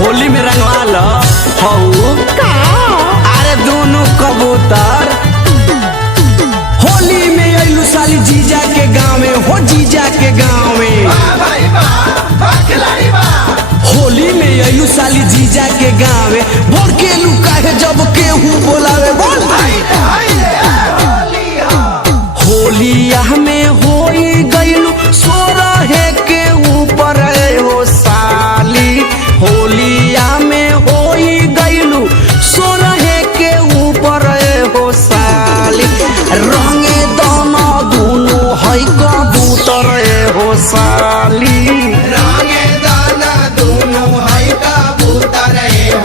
होली में रंगवा लो हऊ अरे दोनों कबूतर होली में अइलू साली जीजा के गाँव में हो जीजा के गाँव में होली में अइलू साली जीजा के गाँव में भोर के लुका है जब केहू बोलावे बोल होलिया में होई गइलू सोरहे के ऊपर हो साली होलिया में होई गइलू सोरहे के ऊपर हो साली रंगे दाना दोनों है कबूतर हो साली रंगे दाना दोनों है कबूतर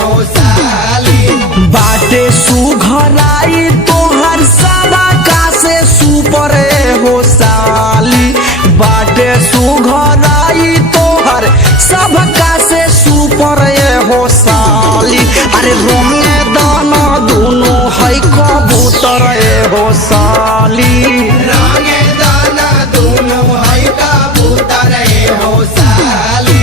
हो साली बाटे सुघराई तोहर सादा का से सुपर हो साली बाटे सुघराई तोहर सब का से सुपर हो साली अरे रंगे दाना दोनों है कबूतर हो साली रंगे दाना दोनों है कबूतर हो साली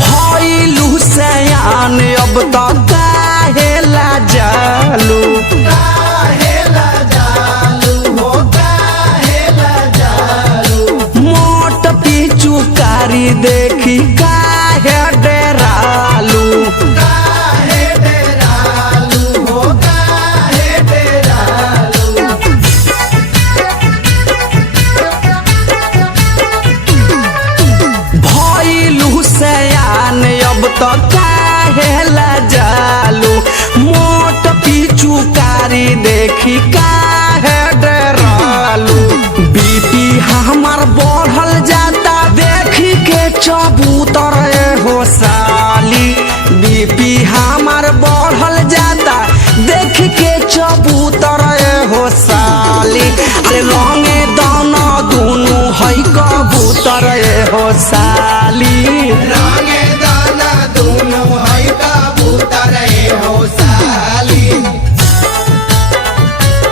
भइलू सयान अब तो काहेला जालू काहेला जालू हो काहेला जालू मोट पिचुकारी देखी काहे डरालू काहे डेरालू हो काहे डेरालू भइलू सयान अब तो काहेला जालू मोट पिचुकारी देखी काहे डरालू बीपी हमार बढ़ल जाता देखी के चबूतर हो साली बीपी हमार बढ़ल जाता देख के चबूतर हो साली अरे रंगे दाना दोनों है कबूतर हो साली